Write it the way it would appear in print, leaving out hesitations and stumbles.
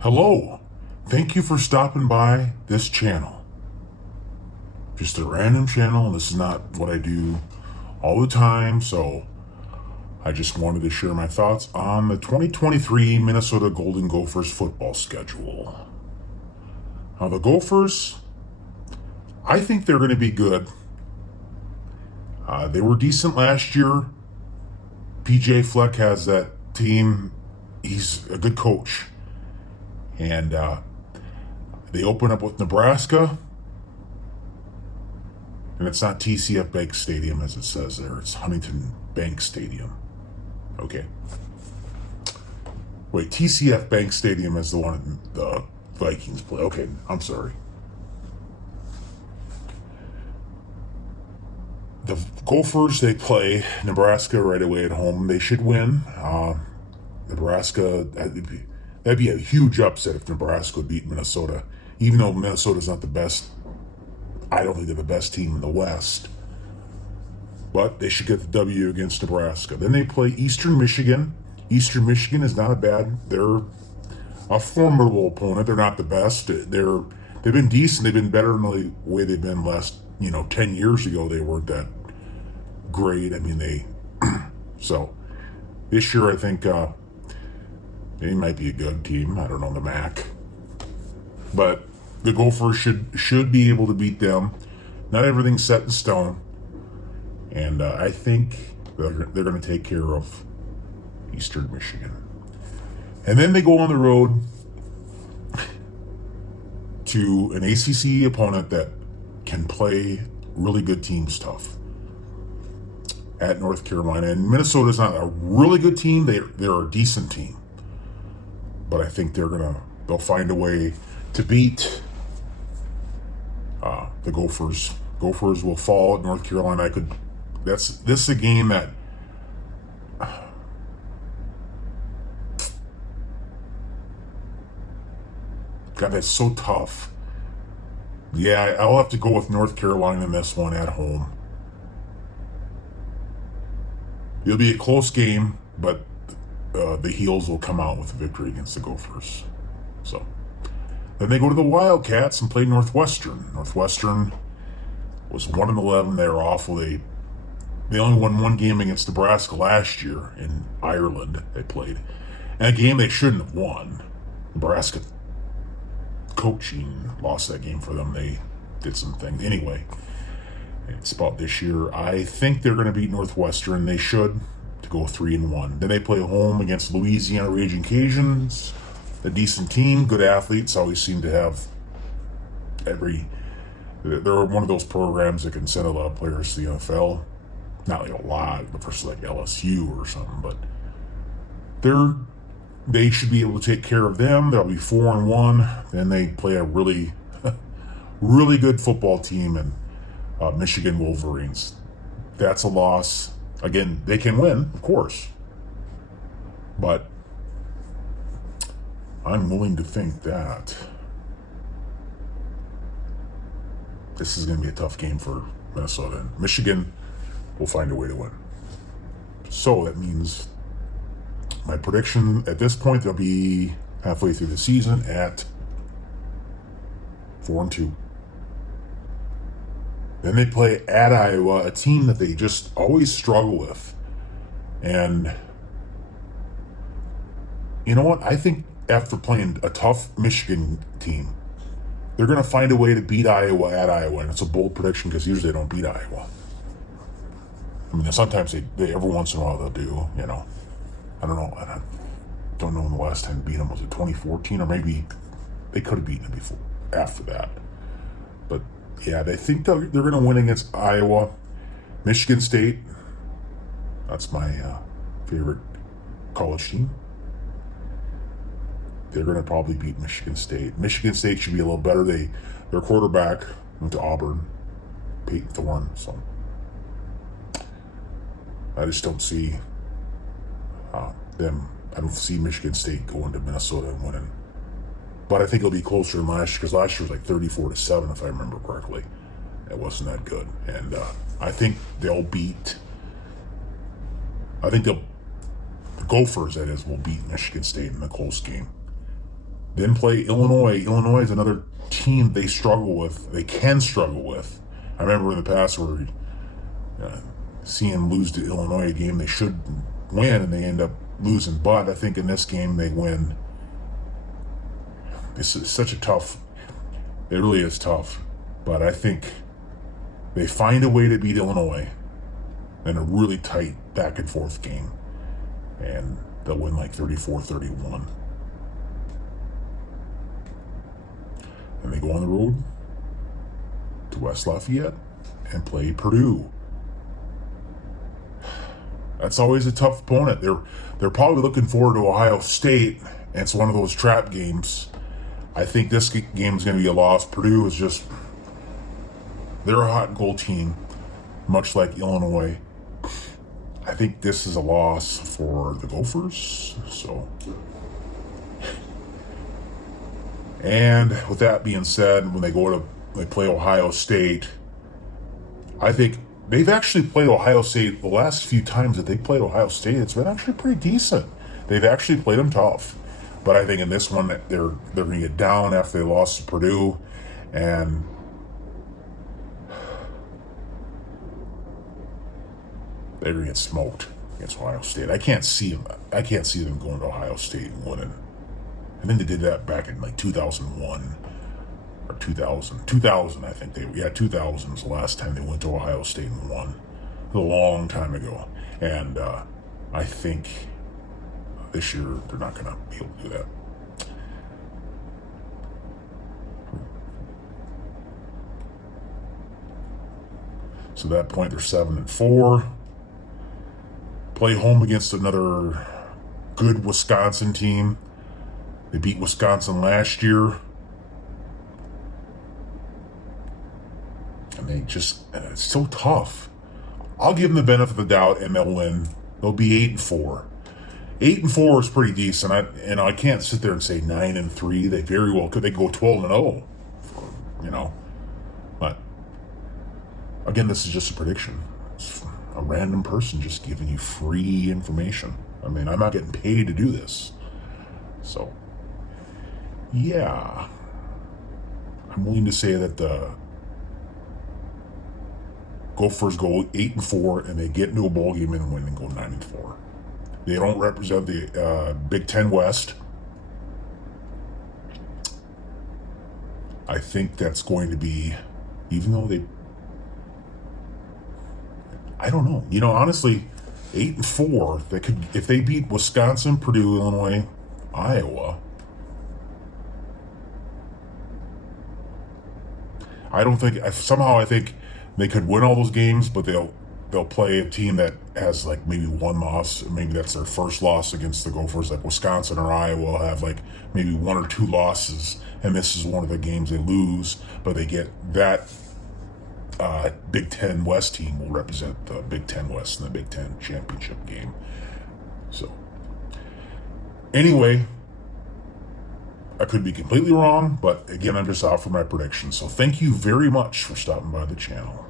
Hello, thank you for stopping by this channel. Just a random channel. This is not what I do all the time, so I just wanted to share my thoughts on the 2023 Minnesota Golden Gophers football schedule. Now, the Gophers, I think they're going to be good. They were decent last year. PJ Fleck has that team. He's a good coach. And they open up with Nebraska. And it's not TCF Bank Stadium as it says there. It's Huntington Bank Stadium. Okay. Wait, TCF Bank Stadium is the one the Vikings play. Okay, I'm sorry. The Gophers, they play Nebraska right away at home. They should win. Nebraska, that'd be a huge upset if Nebraska would beat Minnesota. Even though Minnesota's not the best, I don't think they're the best team in the West. But they should get the W against Nebraska. Then they play Eastern Michigan. Eastern Michigan is not they're a formidable opponent. They're not the best. They've been decent. They've been better in the way they've been last, 10 years ago. They weren't that great. I mean, so this year I think they might be a good team. I don't know the MAC. But the Gophers should be able to beat them. Not everything's set in stone. And I think they're going to take care of Eastern Michigan. And then they go on the road to an ACC opponent that can play really good team stuff at North Carolina. And Minnesota's not a really good team. They're a decent team. But I think they'll find a way to beat the Gophers. Gophers will fall at North Carolina. This is a game that God, that's so tough. Yeah, I'll have to go with North Carolina in this one at home. It'll be a close game, but the Heels will come out with a victory against the Gophers. So then they go to the Wildcats and play Northwestern. Northwestern was 1-11. They were awful. They only won one game against Nebraska last year in Ireland. They played, and a game they shouldn't have won. Nebraska coaching lost that game for them. They did some things anyway. It's about this year. I think they're going to beat Northwestern. They should, to go 3-1. Then they play home against Louisiana Raging Cajuns, a decent team, good athletes. Always seem to have they're one of those programs that can send a lot of players to the NFL. Not like a lot, but versus like LSU or something. But they should be able to take care of them. They'll be 4-1. Then they play a really, really good football team and Michigan Wolverines. That's a loss. Again, they can win, of course. But I'm willing to think that this is going to be a tough game for Minnesota. Michigan will find a way to win. So that means my prediction at this point, they'll be halfway through the season at 4-2. Then they play at Iowa, a team that they just always struggle with. And you know what? I think after playing a tough Michigan team, they're going to find a way to beat Iowa at Iowa. And it's a bold prediction because usually they don't beat Iowa. I mean, sometimes they every once in a while they'll do, I don't know. I don't know when the last time they beat them. Was it 2014? Or maybe they could have beaten them before, after that. But yeah, they think they're going to win against Iowa. Michigan State, that's my favorite college team. They're going to probably beat Michigan State. Michigan State should be a little better. Their quarterback went to Auburn, Peyton Thorne. So I just don't see them. I don't see Michigan State going to Minnesota and winning. But I think it'll be closer than last year, because last year was like 34-7, if I remember correctly. It wasn't that good. And I think the Gophers, that is, will beat Michigan State in a close game. Then play Illinois. Illinois is another team they struggle with. They can struggle with. I remember in the past where seeing them lose to Illinois, a game they should win, and they end up losing. But I think in this game they win. It's such a tough. It really is tough. But I think they find a way to beat Illinois in a really tight back and forth game. And they'll win like 34-31. And they go on the road to West Lafayette and play Purdue. That's always a tough opponent. They're probably looking forward to Ohio State, and it's one of those trap games. I think this game is going to be a loss. Purdue is just, they're a hot and cold team, much like Illinois. I think this is a loss for the Gophers. So, and with that being said, when they play Ohio State, I think they've actually played Ohio State the last few times that they played Ohio State. It's been actually pretty decent. They've actually played them tough. But I think in this one that they're going to get down after they lost to Purdue, and they're going to get smoked against Ohio State. I can't see them going to Ohio State and winning. I think they did that back in like 2001 or 2000. 2000, I think 2000 was the last time they went to Ohio State and won. A long time ago. And I think this year they're not going to be able to do that. So at that point, they're 7-4. Play home against another good Wisconsin team. They beat Wisconsin last year. And it's so tough. I'll give them the benefit of the doubt and they'll win. They'll be 8-4. 8-4 is pretty decent. I can't sit there and say 9-3. They very well could. They go 12-0. But again, this is just a prediction. It's a random person just giving you free information. I mean, I'm not getting paid to do this. So, yeah. I'm willing to say that the Gophers go 8-4 and they get into a bowl game and win and go 9-4. They don't represent the Big Ten West. I think that's going to be, even though I don't know. Honestly, 8-4. They could, if they beat Wisconsin, Purdue, Illinois, Iowa. I think they could win all those games, but they'll play a team that has like maybe one loss. Maybe that's their first loss against the Gophers. Like Wisconsin or Iowa will have like maybe one or two losses, and this is one of the games they lose. But they get that Big Ten West team will represent the Big Ten West in the Big Ten championship game. So anyway, I could be completely wrong, but again, I'm just out for my predictions. So thank you very much for stopping by the channel.